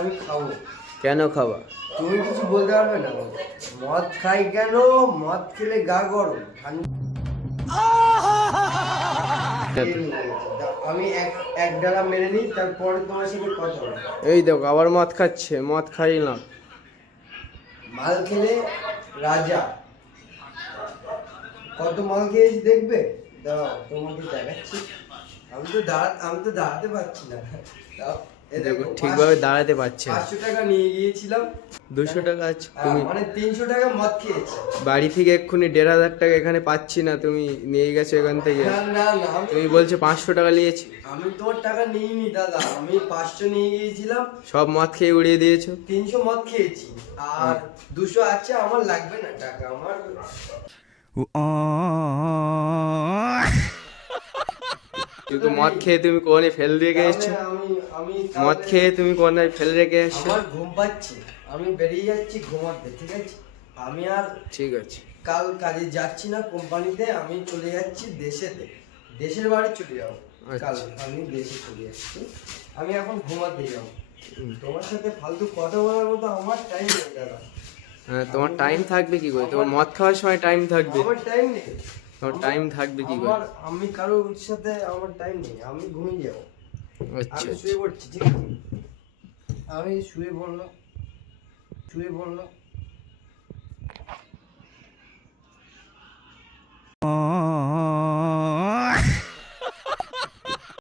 আমি খাবো। কেন খাবা? তুমি কিছু বলতে পারবে না? মদ খাই কেন? মদ খেলে গা গরম আমি এক ডালা মেরে নিই, তারপরে তোমার সাথে কথা বলবো। এই দেখো আবার মদ খাচ্ছে, মদ খাই না। মাল খেলে রাজা। কত মাল খেয়েছি দেখবে? দাও তোমাকে দেখাচ্ছি। আমি তো দাঁড়াতে পারছি না। দাও দেখো ঠিকভাবে দাঁড়াতে পারছে না। 500 টাকা নিয়ে গিয়েছিলাম। 200 টাকা আছে তুমি মানে 300 টাকা মদ খেয়েছি। বাড়ি থেকে এক্ষুনি 1500 টাকা এখানে পাচ্ছি না, তুমি নিয়ে গেছো এখান থেকে। না না না, তুমি বলছো 500 টাকা নিয়েছি। আমি তোমার টাকা নিইনি দাদা, আমি 500 নিয়ে গিয়েছিলাম। সব মদ খেয়ে উড়িয়ে দিয়েছো। 300 মদ খেয়েছি আর 200 আছে, আমার লাগবে না টাকা আমার। কিন্তু মদ খেয়ে তুমি কোনে ফেল রেখে এসছো? আমি মদ খেয়ে তুমি কোনে ফেল রেখে এসছো? আমার ঘুম পাচ্ছে, আমি বেরিয়ে যাচ্ছি ঘুমাতে, ঠিক আছে? আমি আর ঠিক আছে। কাল কাজে যাচ্ছি না কোম্পানিতে, আমি চলে যাচ্ছি দেশের বাড়ি চলে যাবো। কাল আমি দেশে চলে যাচ্ছি, আমি এখন ঘুমাতে যাবো। তোমার সাথে ফালতু কথা বলার মতো আমার টাইম নেই দাদা। হ্যাঁ, তোমার টাইম থাকবে কি করে? তোমার মদ খাওয়ার সময় টাইম থাকবে? আমার টাইম নেই। তোমার টাইম থাকবে কি করে? আমি কারোর সাথে আমার টাইম নেই, আমি ঘুমিয়ে যাবো। আচ্ছা আমি শুয়ে পড়ছি, ঠিক আছে? আমি শুয়ে পড়লাম।